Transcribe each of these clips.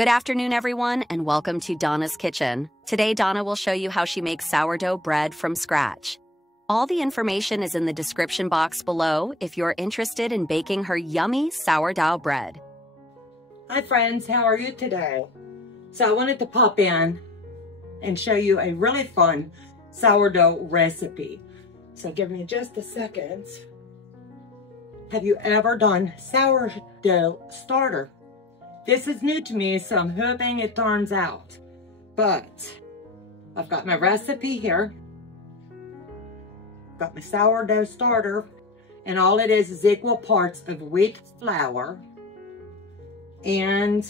Good afternoon, everyone, and welcome to Donna's Kitchen. Today, Donna will show you how she makes sourdough bread from scratch. All the information is in the description box below if you're interested in baking her yummy sourdough bread. Hi friends, how are you today? So I wanted to pop in and show you a really fun sourdough recipe. So give me just a second. Have you ever done sourdough starter? This is new to me, so I'm hoping it turns out. But I've got my recipe here. Got my sourdough starter, and all it is equal parts of wheat flour and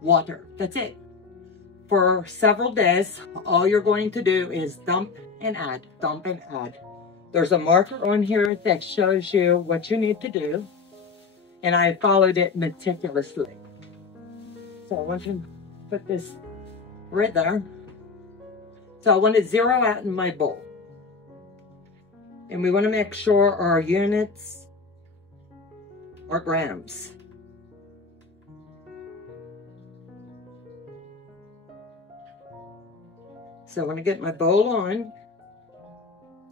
water. That's it. For several days, all you're going to do is dump and add, dump and add. There's a marker on here that shows you what you need to do, and I followed it meticulously. So I want to put this right there. So I want to zero out in my bowl. And we want to make sure our units are grams. So I want to get my bowl on.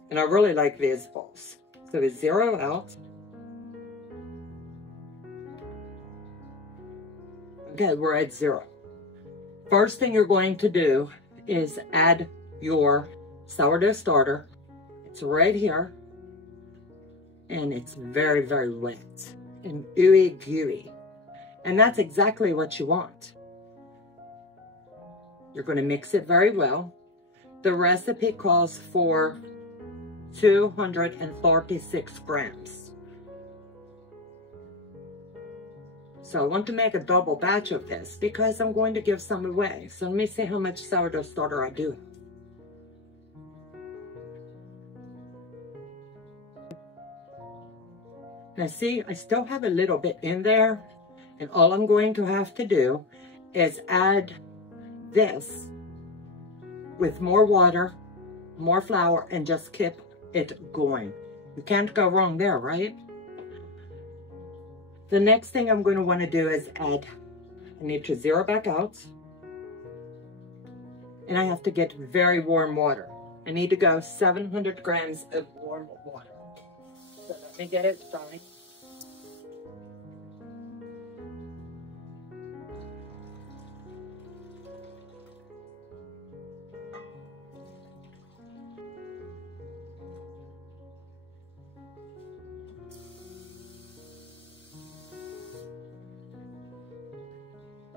And I really like these bowls. So we zero out. Okay, we're at 0. First thing you're going to do is add your sourdough starter. It's right here. And it's very, very wet and ooey gooey. And that's exactly what you want. You're going to mix it very well. The recipe calls for 236 grams. So I want to make a double batch of this because I'm going to give some away. So let me see how much sourdough starter I do. Now see, I still have a little bit in there, and all I'm going to have to do is add this with more water, more flour, and just keep it going. You can't go wrong there, right? The next thing I'm going to want to do is add, I need to zero back out, and I have to get very warm water. I need to go 700 grams of warm water. So let me get it started.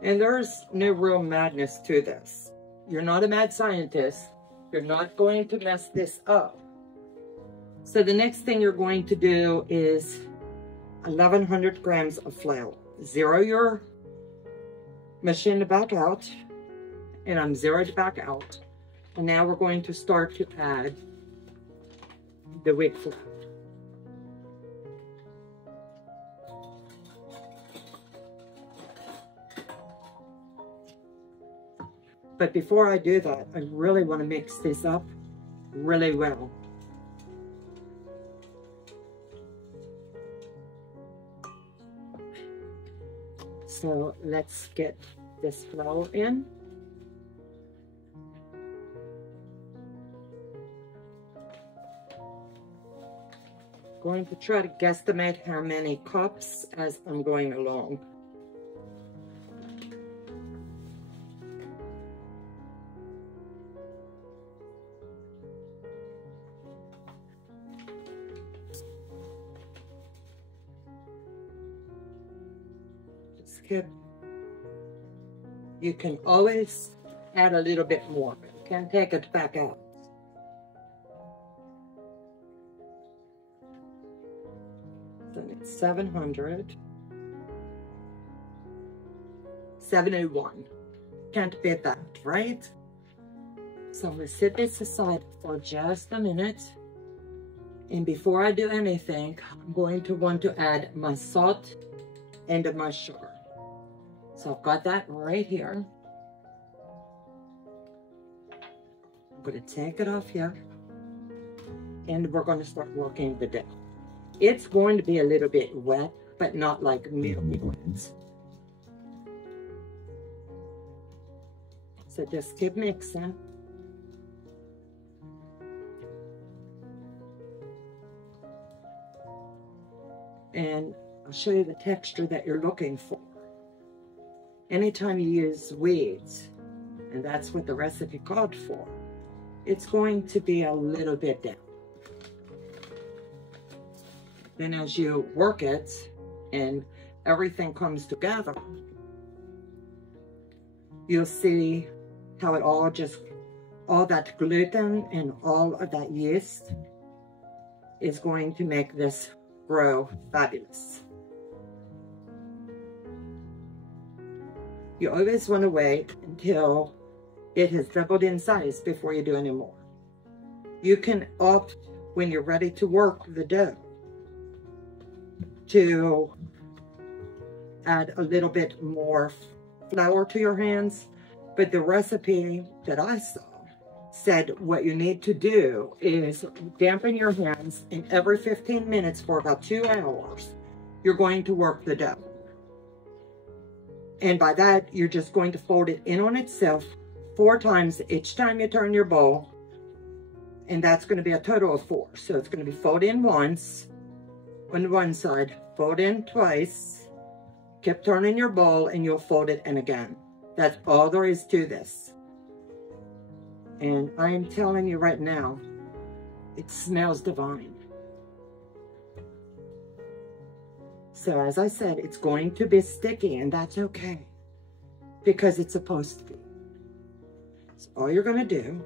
And there's no real madness to this. You're not a mad scientist. You're not going to mess this up. So the next thing you're going to do is 1,100 grams of flour. Zero your machine back out. And I'm zeroed back out. And now we're going to start to add the wheat flour. But before I do that, I really want to mix this up really well. So let's get this flour in. Going to try to guesstimate how many cups as I'm going along. You can always add a little bit more, but you can't take it back out. Then it's 700. 701. Can't beat that, right? So I'm going to set this aside for just a minute. And before I do anything, I'm going to want to add my salt and my sugar. So I've got that right here. I'm going to take it off here. And we're going to start working the dough. It's going to be a little bit wet, but not like milky wet. So just keep mixing. And I'll show you the texture that you're looking for. Anytime you use weeds, and that's what the recipe called for, it's going to be a little bit down. Then as you work it and everything comes together, you'll see how it all that gluten and all of that yeast is going to make this grow fabulous. You always want to wait until it has doubled in size before you do any more. You can opt, when you're ready to work the dough, to add a little bit more flour to your hands, but the recipe that I saw said what you need to do is dampen your hands, and every 15 minutes for about 2 hours, you're going to work the dough. And by that, you're just going to fold it in on itself 4 times each time you turn your bowl, and that's going to be a total of 4. So it's going to be fold in once on one side, fold in twice, keep turning your bowl, and you'll fold it in again. That's all there is to this. And I am telling you right now, it smells divine. So as I said, it's going to be sticky, and that's okay, because it's supposed to be. So all you're going to do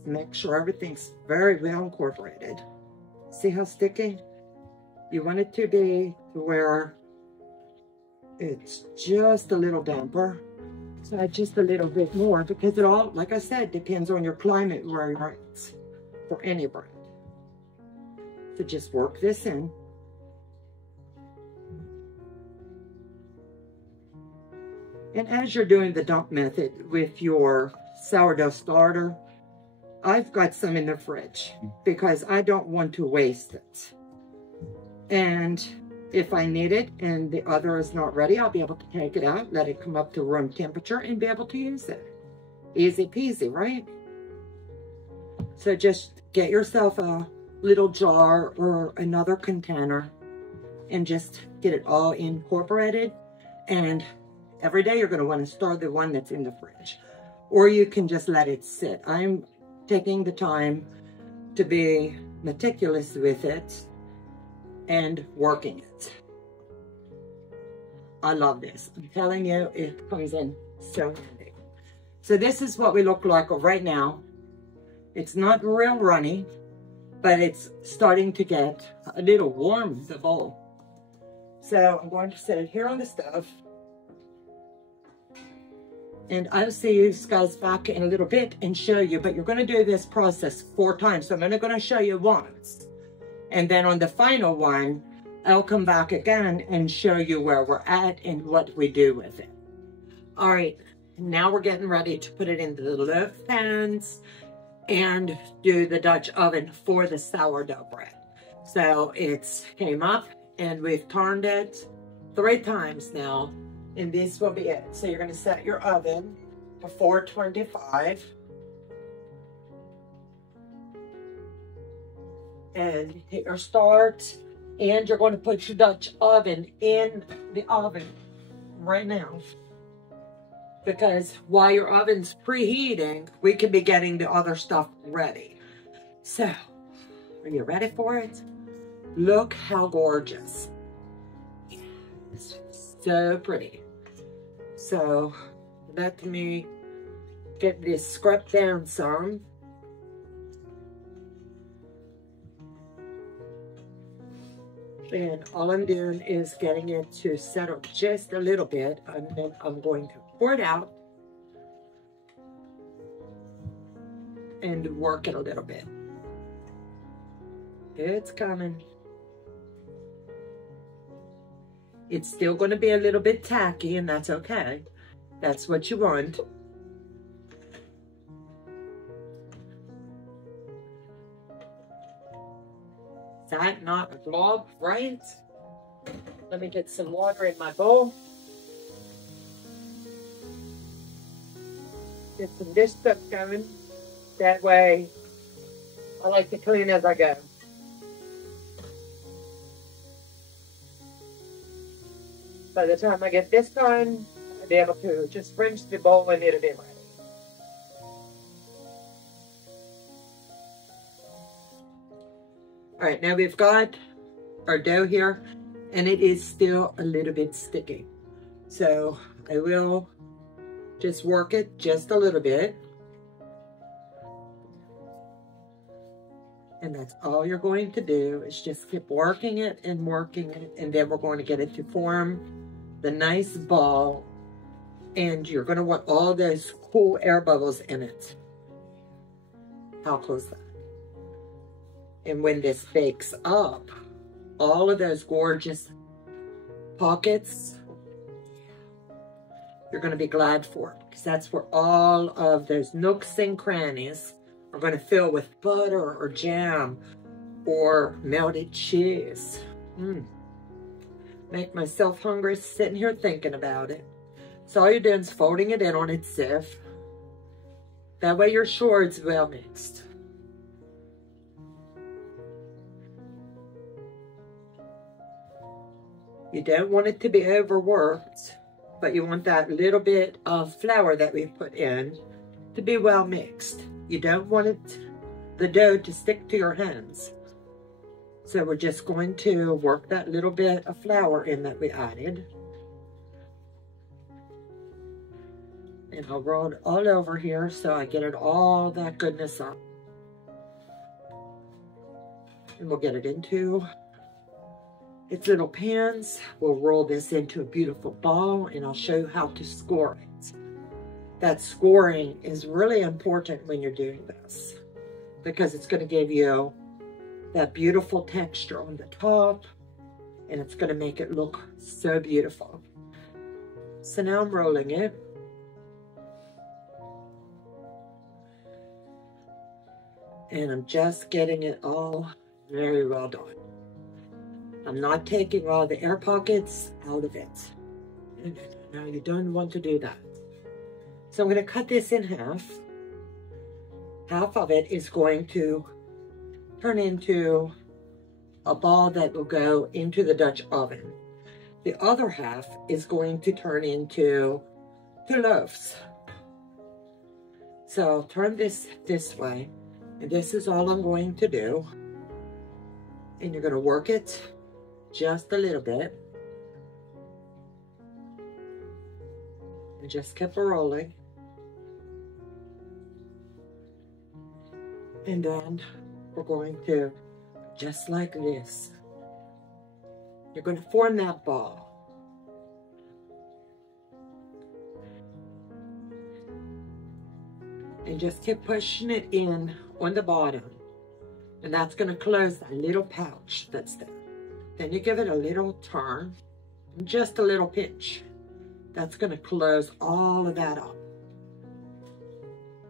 is make sure everything's very well incorporated. See how sticky? You want it to be to where it's just a little damper. So add just a little bit more, because it all, like I said, depends on your climate where you're at for any bread. So just work this in. And as you're doing the dump method with your sourdough starter, I've got some in the fridge because I don't want to waste it. And if I need it and the other is not ready, I'll be able to take it out, let it come up to room temperature, and be able to use it. Easy peasy, right? So just get yourself a little jar or another container and just get it all incorporated. And every day you're going to want to store the one that's in the fridge. Or you can just let it sit. I'm taking the time to be meticulous with it and working it. I love this. I'm telling you, it comes in so handy. So this is what we look like right now. It's not real runny, but it's starting to get a little warm, the bowl. So I'm going to set it here on the stove. And I'll see you guys back in a little bit and show you, but you're going to do this process 4 times. So I'm only going to show you once. And then on the final one, I'll come back again and show you where we're at and what we do with it. All right, now we're getting ready to put it into the loaf pans and do the Dutch oven for the sourdough bread. So it's came up and we've turned it 3 times now, and this will be it. So you're going to set your oven for 425. And hit your start, and you're going to put your Dutch oven in the oven right now, because while your oven's preheating, we can be getting the other stuff ready. So, are you ready for it? Look how gorgeous. It's so pretty. So, let me get this scrubbed down some. And all I'm doing is getting it to settle just a little bit, and then I'm going to pour it out and work it a little bit. It's coming. It's still going to be a little bit tacky, and that's okay. That's what you want. Is that not a blob, right? Let me get some water in my bowl. Get some dish soap going. That way, I like to clean as I go. By the time I get this done, I'll be able to just rinse the bowl and it'll be ready. All right, now we've got our dough here, and it is still a little bit sticky. So I will just work it just a little bit. And that's all you're going to do is just keep working it, and then we're going to get it to form the nice ball. And you're going to want all those cool air bubbles in it. How cool is that? And when this bakes up, all of those gorgeous pockets, you're going to be glad for it, because that's where all of those nooks and crannies are going to fill with butter or jam or melted cheese. Make myself hungry sitting here thinking about it. So all you're doing is folding it in on its sieve. That way you're sure it's well mixed. You don't want it to be overworked, but you want that little bit of flour that we've put in to be well mixed. You don't want the dough to stick to your hands. So we're just going to work that little bit of flour in that we added. And I'll roll it all over here so I get it all that goodness up. And we'll get it into its little pans. We'll roll this into a beautiful ball, and I'll show you how to score it. That scoring is really important when you're doing this, because it's going to give you that beautiful texture on the top, and it's going to make it look so beautiful. So now I'm rolling it. And I'm just getting it all very well done. I'm not taking all the air pockets out of it. No, you don't want to do that. So I'm going to cut this in half. Half of it is going to turn into a ball that will go into the Dutch oven. The other half is going to turn into 2 loaves. So I'll turn this way, and this is all I'm going to do. And you're going to work it just a little bit. And just keep rolling. And then we're going to, just like this, you're going to form that ball. And just keep pushing it in on the bottom. And that's going to close that little pouch that's there. Then you give it a little turn, just a little pinch. That's going to close all of that up.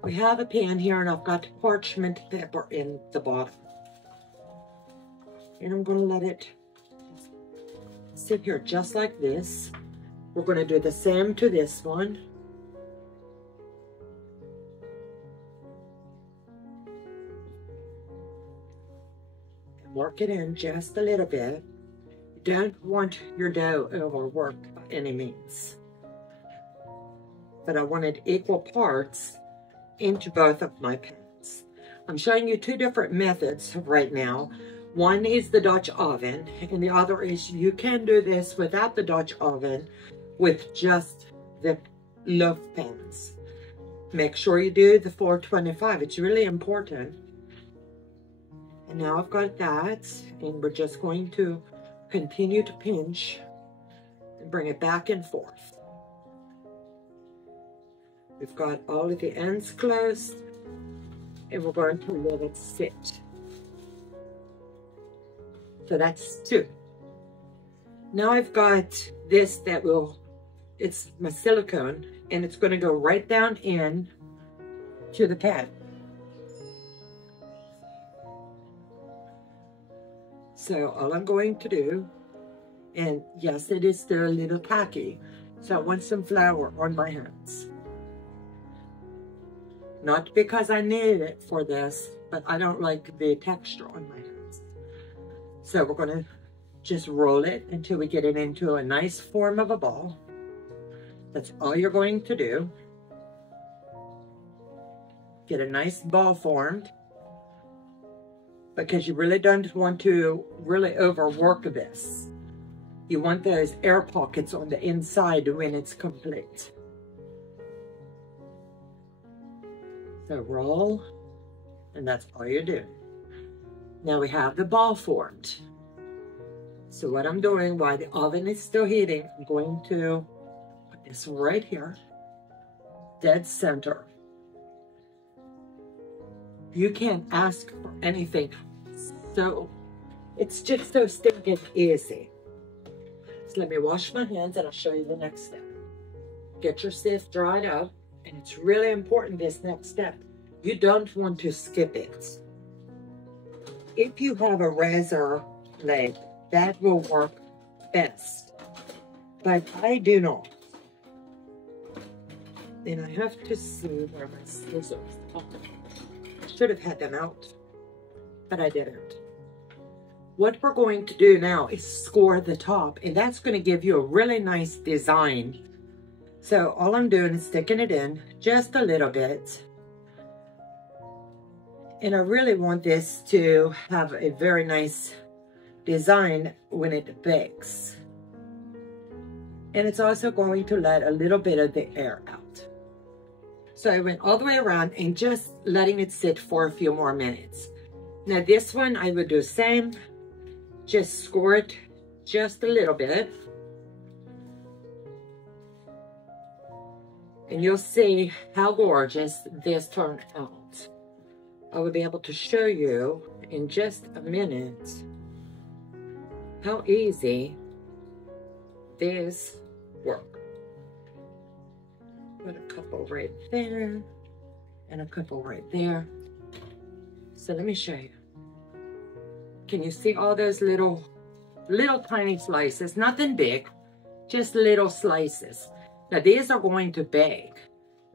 We have a pan here, and I've got parchment paper in the bottom. And I'm going to let it sit here just like this. We're going to do the same to this one. And work it in just a little bit. You don't want your dough overworked by any means. But I wanted equal parts into both of my pans. I'm showing you 2 different methods right now. One is the Dutch oven, and the other is you can do this without the Dutch oven with just the loaf pans. Make sure you do the 425. It's really important. And now I've got that, and we're just going to continue to pinch and bring it back and forth. We've got all of the ends closed, and we're going to let it sit. So that's 2. Now I've got this that will, it's my silicone, and it's going to go right down in to the pan. So all I'm going to do, and yes, it is still a little tacky, so I want some flour on my hands. Not because I needed it for this, but I don't like the texture on my hands. So we're gonna just roll it until we get it into a nice form of a ball. That's all you're going to do. Get a nice ball formed, because you really don't want to really overwork this. You want those air pockets on the inside when it's complete. So roll, and that's all you do. Now we have the ball formed. So what I'm doing while the oven is still heating, I'm going to put this right here, dead center. You can't ask for anything. So it's just so stinking easy. So let me wash my hands and I'll show you the next step. Get your sieve dried up, and it's really important, this next step. You don't want to skip it. If you have a razor blade, that will work best, but I do not. And I have to see where my scissors are. I should have had them out, but I didn't. What we're going to do now is score the top, and that's going to give you a really nice design. So all I'm doing is sticking it in just a little bit. And I really want this to have a very nice design when it bakes. And it's also going to let a little bit of the air out. So I went all the way around and just letting it sit for a few more minutes. Now this one I would do the same, just score it just a little bit. And you'll see how gorgeous this turned out. I will be able to show you in just a minute how easy this work. Put a couple right there and a couple right there. So let me show you. Can you see all those little tiny slices? Nothing big, just little slices. Now these are going to bake,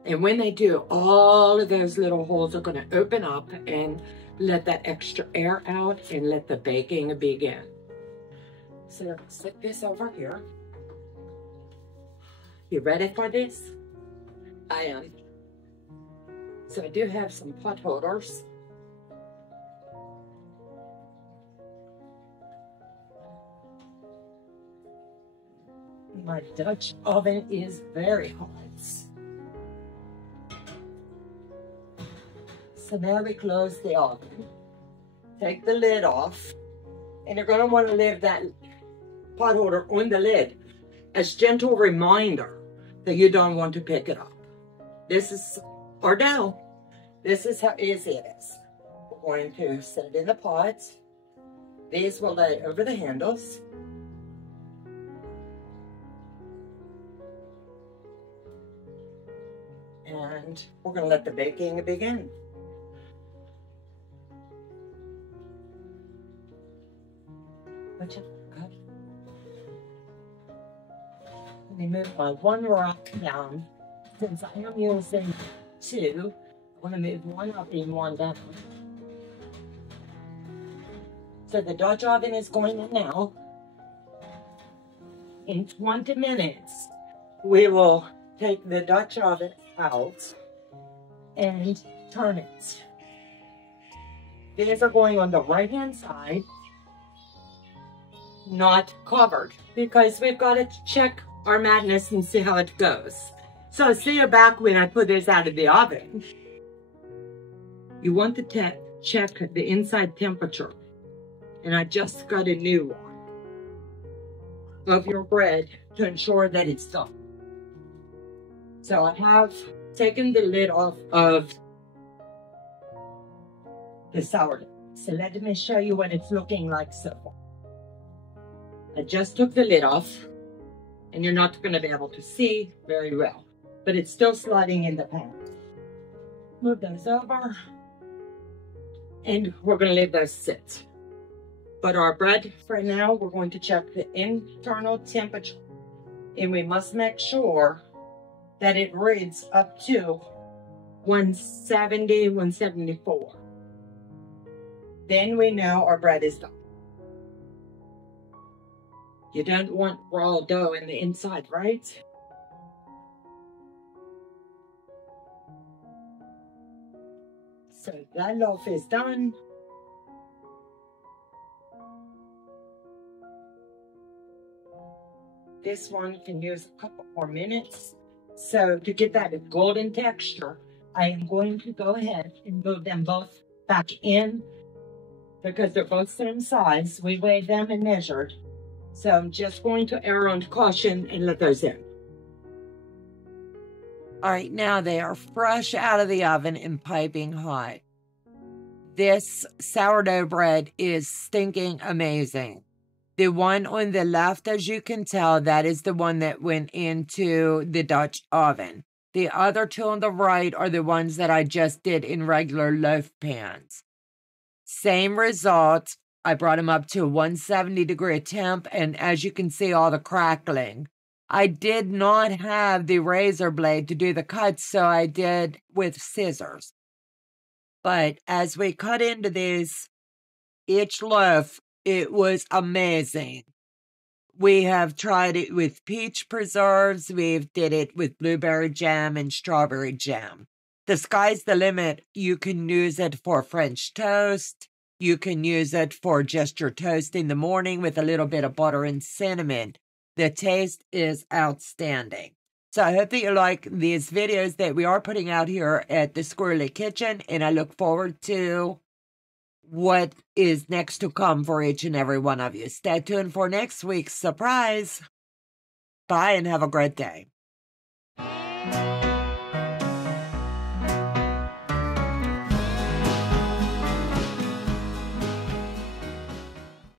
and when they do, all of those little holes are going to open up and let that extra air out and let the baking begin. So let's set this over here. You ready for this? I am. So I do have some pot holders. My Dutch oven is very hot. So now we close the oven. Take the lid off. And you're going to want to leave that pot holder on the lid as gentle reminder that you don't want to pick it up. This is our dough. This is how easy it is. We're going to set it in the pot. These will lay over the handles. And we're going to let the baking begin. Let me move my one rock down. Since I am using two, I'm going to move one up and one down. So the Dutch oven is going in now. In 20 minutes, we will take the Dutch oven out and turn it. These are going on the right hand side, not covered, because we've got to check our madness and see how it goes. So see you back when I put this out of the oven. You want to check the inside temperature, and I just got a new one of your bread to ensure that it's done. So I have taken the lid off of the sourdough. So let me show you what it's looking like so far. I just took the lid off, and you're not going to be able to see very well, but it's still sliding in the pan. Move those over, and we're going to leave those sit. But our bread, for now, we're going to check the internal temperature, and we must make sure that it reads up to 170, 174. Then we know our bread is done. You don't want raw dough in the inside, right? So that loaf is done. This one can use a couple more minutes. So to get that golden texture, I am going to go ahead and move them both back in because they're both same size. We weighed them and measured. So I'm just going to err on caution and let those in. All right, now they are fresh out of the oven and piping hot. This sourdough bread is stinking amazing. The one on the left, as you can tell, that is the one that went into the Dutch oven. The other two on the right are the ones that I just did in regular loaf pans. Same result. I brought them up to a 170-degree temp, and as you can see, all the crackling. I did not have the razor blade to do the cuts, so I did with scissors. But as we cut into these, each loaf, it was amazing. We have tried it with peach preserves. We've did it with blueberry jam and strawberry jam. The sky's the limit. You can use it for French toast. You can use it for just your toast in the morning with a little bit of butter and cinnamon. The taste is outstanding. So I hope that you like these videos that we are putting out here at the Squirrelly Kitchen, and I look forward to what is next to come for each and every one of you. Stay tuned for next week's surprise. Bye and have a great day.